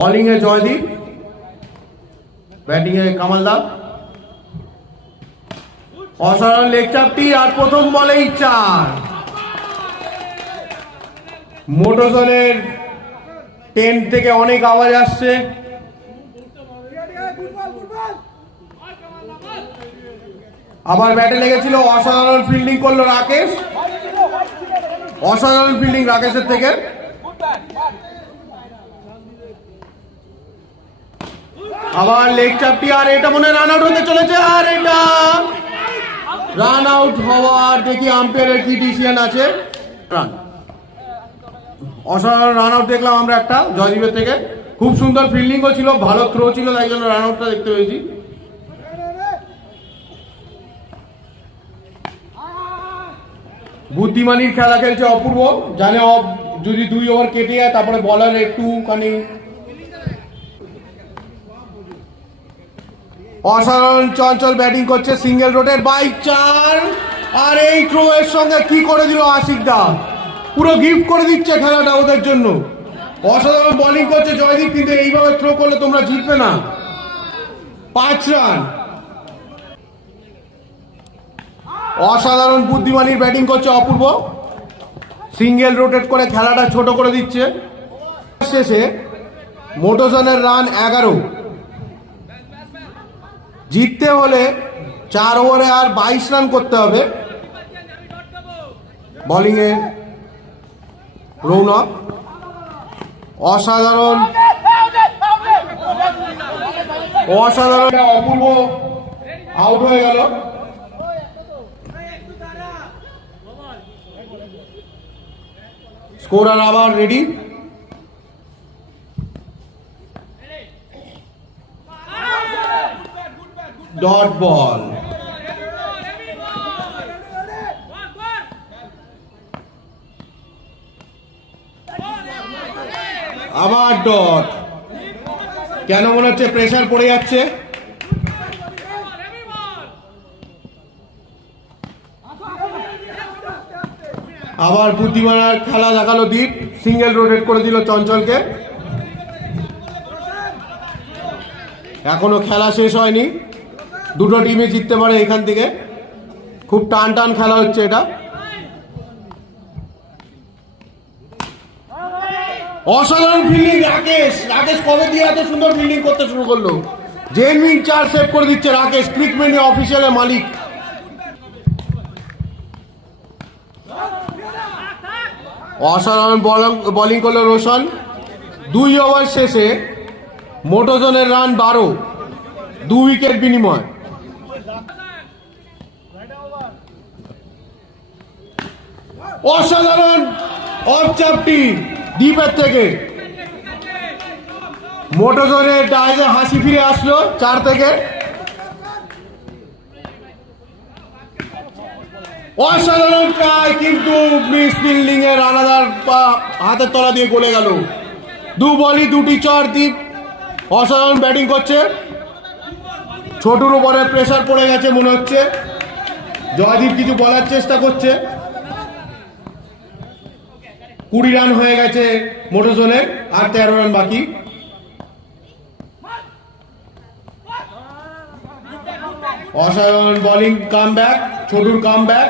Bowling है Jaideep, batting है कमलदा। অসাধারণ লেগ চাপটি আর প্রথম বলেই 4। মোটোজনের টেন্ট থেকে অনেক আওয়াজ আসছে। আবার ব্যাটে লেগেছিল, অসাধারণ ফিল্ডিং করলো রাকেশ, অসাধারণ ফিল্ডিং রাকেশের থেকে। আবার লেগ চাপটি, আর এটা মনে রান আউট হতে চলেছে, আর এটা রান আউট হওয়ার দেখি আম্পায়ারের কি ডিসিশন আছে। রান, অসাধারণ রান আউট দেখলাম আমরা একটা জয়দীপের থেকে। খুব সুন্দর ফিল্ডিংও ছিল, ভালো থ্রো ছিল, তাই জন্য রান আউটটা দেখতে পেয়েছি। বুদ্ধিমানির খেলা খেলছে অপূর্ব, জানে যদি 2 ওভার কেটে যায় তারপরে বলার একটুখানি। অসাধারণ চঞ্চল ব্যাটিং করছে, সিঙ্গেল রোটের বাইক 4। আর এই থ্রো এর সঙ্গে কি করে দিল আশিক দা, পুরো গিফট করে দিচ্ছে খেলাটা ওদের জন্য। অসাধারণ বোলিং করছে জয়দীপ, কিন্তু এইভাবে থ্রো করলে তোমরা জিতবে না। 5 রান। অসাধারণ বুদ্ধিমানির ব্যাটিং করছে অপূর্ব, সিঙ্গেল রোটেট করে খেলাটা ছোট করে দিচ্ছে। শেষে মোটোজনের রান 11। জিততে হলে 4 ওভারে আর 22 রান করতে হবে। বোলিংয়ে রৌনক, অসাধারণ অসাধারণ অপূর্ব আউট হয়ে গেল। স্কোরার আবার রেডি। ডট বল, আবার ডট। কেন মনে হচ্ছে প্রেসার পড়ে যাচ্ছে। আবার বুদ্ধিমানের খেলা দেখালো দীপ, সিঙ্গেল রোটেট করে দিল চঞ্চলকে। এখনো খেলা শেষ হয়নি, দুটো টিমে জিততে পারে এখান থেকে। খুব টান টান খেলা হচ্ছে এটা। অসাধারণ ফিল্ডিং রাকেশ, রাকেশ কবে দিয়ে এত সুন্দর ফিল্ডিং করতে শুরু করলো। জেনুইন 4 সেভ করে দিচ্ছে রাকেশ, ক্রিকম্যান অফিসিয়ালের মালিক। অসাধারণ বোলিং করলো রোশন। 2 ওভার শেষে মোটোজনের রান 12, 2 উইকেট বিনিময়। অসাধারণ অফ চাপটি দ্বীপের থেকে। মোটোজনের ডাইজে হাসি ফিরে আসলো 4 থেকে। অসাধারণ ট্রাই, কিন্তু মিস ফিল্ডিং এর রানাদার হাতের তলা দিয়ে গলে গেল। 2 বলই 2টি চর দ্বীপ। অসাধারণ ব্যাটিং করছে, ছোটুর উপরে প্রেসার পড়ে গেছে মনে হচ্ছে। জয়দীপ কিছু বলার চেষ্টা করছে। 20 রান হয়ে গেছে মোটোজনের, আর 13 রান বাকি। অসাধারণ বোলিং কামব্যাক, ছোটুর comeback.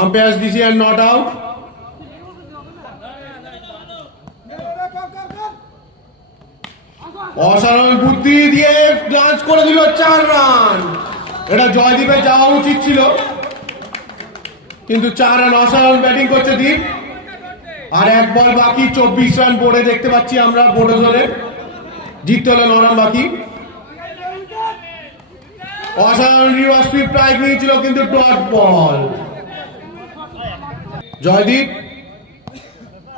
Umpires decision not out. অসাধারণ বুদ্ধি দিয়ে লাঞ্চ করে দিল 4 রান। এটা জয়দীপের যাওয়া উচিত ছিল, কিন্তু 4 রান। অসাধারণ ব্যাটিং করছে দীপ, আর 1 বল বাকি। 24 রান বোর্ডে দেখতে পাচ্ছি আমরা। বোর্ডে ধরে জিততে হলে 9 রান বাকি। অসাধারণ রিভার্স সুইপ ট্রাই নিয়েছিল, কিন্তু ডট বল। জয়দীপ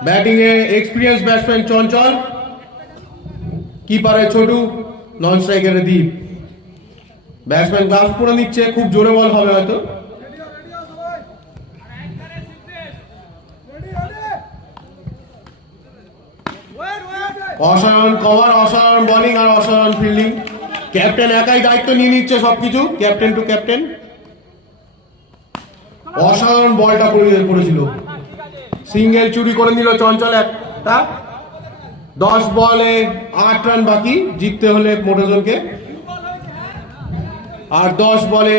ব্যাটিং এ এক্সপিরিয়েন্স ব্যাটসম্যান চঞ্চল, কিপারে ছোটু, নন স্ট্রাইকারে দীপ। ব্যাটসম্যান গ্লাভস পরে নিচ্ছে, খুব জোরে বল হবে হয়তো। অসাধারণ কভার, অসাধারণ বোলিং আর অসাধারণ ফিল্ডিং। ক্যাপ্টেন একাই দায়িত্ব নিয়ে নিচ্ছে সবকিছু, ক্যাপ্টেন টু ক্যাপ্টেন। অসাধারণ বলটা করেছিল, সিঙ্গেল চুরি করে নিল চঞ্চল একটা। 10 বলে 8 রান বাকি জিততে হলে মোটরজোনকে, আর 10 বলে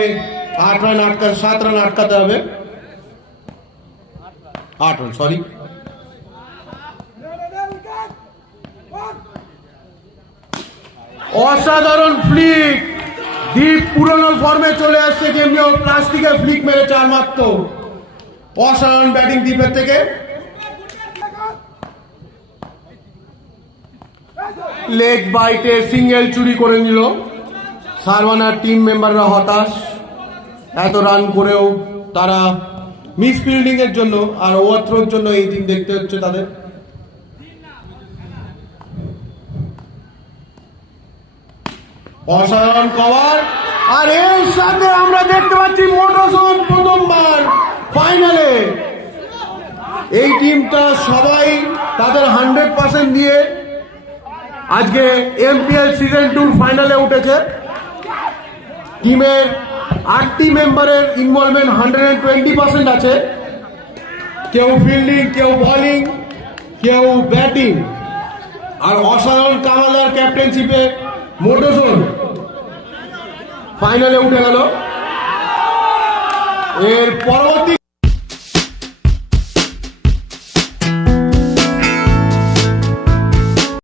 8 রান 7 রান আটকাতে হবে। 8 রান, সরি। অসাধারণ ফ্লিক, দীপ পুরনো ফর্মে চলে আসছে, যেমনিও প্লাস্টিকের ফ্লিক মেরে 4 মারত। অসাধারণ ব্যাটিং দীপের থেকে। লেগ বাইটে সিঙ্গেল চুরি করে নিল। সারওয়ানার টিম মেম্বাররা হতাশ, এত রান করেও তারা মিস ফিল্ডিং এর জন্য আর ওভারথ্রোর জন্য এই দিন দেখতে হচ্ছে তাদের। অসাধারণ কভার, আর এর সাথে আমরা দেখতে পাচ্ছি মোটরজোন প্রথমবার ফাইনালে। এই টিমটা সবাই তাদের 100% দিয়ে আজকে এমপিএল সিজন 2 ফাইনালে উঠেছে। টিমের 8টি মেম্বারের ইনভলভমেন্ট 120% আছে, কেউ ফিল্ডিং, কেউ বোলিং, কেউ ব্যাটিং। আর অসাধারণ কামালদার ক্যাপ্টেনশিপে মোটরজোন ফাইনালে উঠে গেল। এর পরবর্তী